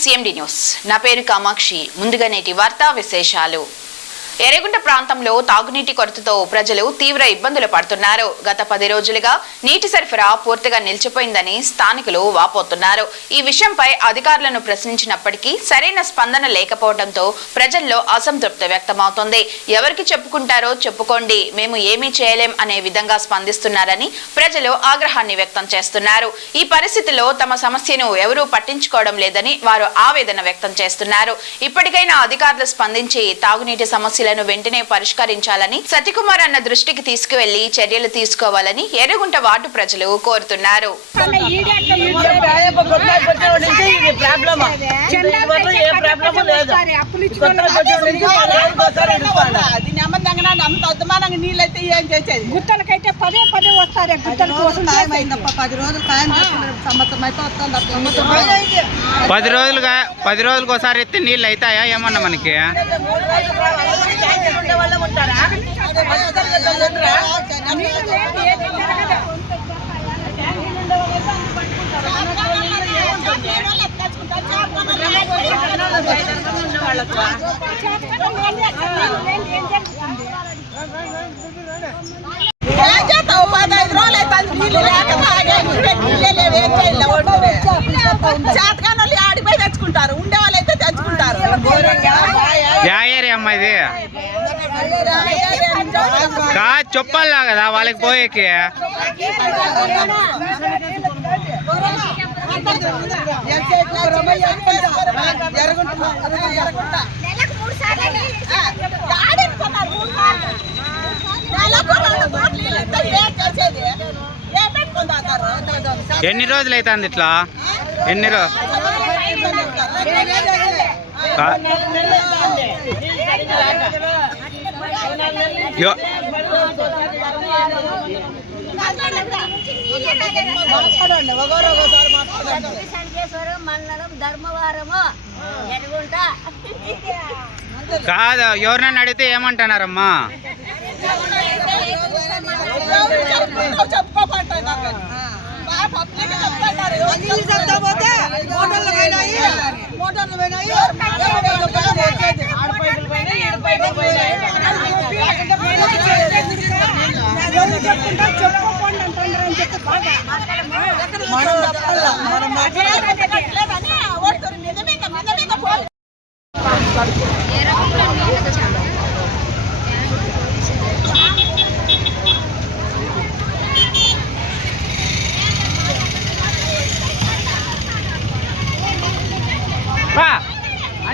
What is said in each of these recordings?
CMD news నా పేరు కామాక్షి. ముందుగా నేటి వార్తా విశేషాలు. ఎర్రగుంట ప్రాంతంలో తాగునీటి కొరతతో ప్రజలు తీవ్ర ఇబ్బందులు పడుతున్నారు. గత 10 రోజులుగా నీటి సరఫరా పూర్తిగా నిలిచిపోయిందని స్థానికులు వాపోతున్నారు. ఈ విషయంపై అధికారులను ప్రశ్నించినప్పటికీ సరైన స్పందన లేకపోవడంతో ప్రజల్లో అసంతృప్తి వ్యక్తమవుతోంది. ఎవరికి చెప్పుకుంటారో చెప్పుకోండి, మేము ఏమీ చేయలేం అనే విధంగా స్పందిస్తున్నారని ప్రజలు ఆగ్రహాన్ని వ్యక్తం చేస్తున్నారు. ఈ పరిస్థితిలో తమ సమస్యను ఎవరూ పట్టించుకోవడం లేదని వారు ఆవేదన వ్యక్తం చేస్తున్నారు. ఇప్పటికైనా అధికారులు స్పందించి తాగునీటి సమస్యలను వెంటనే పరిష్కరించాలని సత్యకుమార్ అన్న దృష్టికి తీసుకువెళ్లి చర్యలు తీసుకోవాలని ఎర్రగుంట వార్డు ప్రజలు కోరుతున్నారు. గుత్తలకైతే పదే వస్తారు. 10 రోజులకు ఒకసారి ఎత్తే నీళ్ళు అవుతాయా ఏమన్నా మనకి? ఆడిపోయి తెచ్చుకుంటారు, ఉండే వాళ్ళు అయితే తెచ్చుకుంటారు. అమ్మా ఇది చెప్పాలా కదా వాళ్ళకి పోయేకి. ఎన్ని రోజులు అవుతుంది ఇట్లా? ఎన్ని రోజులు? కాదు, ఎవరినైనా అడిగితే ఏమంటున్నారమ్మా?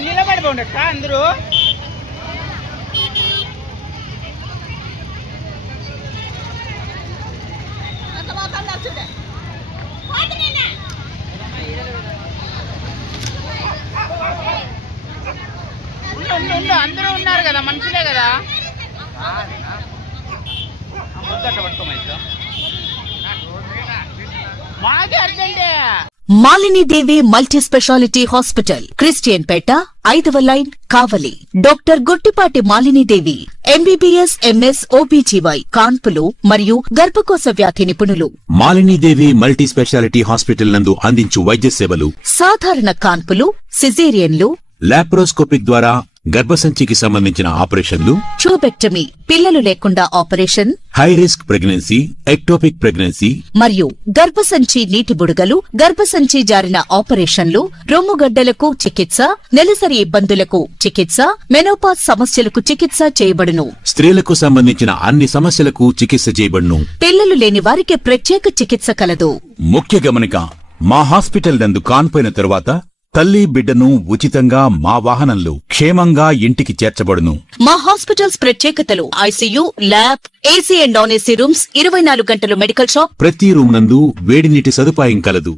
నిలబడిపోండక్క అందరూ. అందరూ ఉన్నారు కదా, మనుషులే కదా. మాది అర్జెంటే. Malini Devi multi speciality hospital, Christian Peta, 5వ line, Kavali. Doctor Guttipati Malinidevi, MBBS MS OBGY, కాన్పులు మరియు గర్భకోశ వ్యాధి నిపుణులు. మాలినీదేవి మల్టీ స్పెషాలిటీ హాస్పిటల్ నందు అందించు వైద్య సేవలు: సాధారణ కాన్పులు, సిజేరియన్లు, లాప్రోస్కోపిక్ ద్వారా గర్భసంచికి సంబంధించిన ఆపరేషన్లు, ట్యూబెక్టమీ, పిల్లలు లేకుండా operation, high risk pregnancy, ectopic pregnancy మరియు గర్భసంచి నీటి బుడగలు, గర్భసంచి జారిన ఆపరేషన్లు, రొమ్ముగడ్డలకు చికిత్స, నెలసరి ఇబ్బందులకు చికిత్స, మెనోపాజ్ సమస్యలకు చికిత్స చేయబడును. స్త్రీలకు సంబంధించిన అన్ని సమస్యలకు చికిత్స చేయబడును. పిల్లలు లేని వారికి ప్రత్యేక చికిత్స కలదు. ముఖ్య గమనిక: మా హాస్పిటల్ నందు కాన్పోయిన తరువాత తల్లి బిడ్డను ఉచితంగా మా వాహనంలో క్షేమంగా ఇంటికి చేర్చబడును. మా హాస్పిటల్స్ ప్రత్యేకతలు: ICU, lab, AC and non AC rooms, 24 గంటలు మెడికల్ షాప్, ప్రతి రూమ్ నందు వేడి నీటి సదుపాయం కలదు.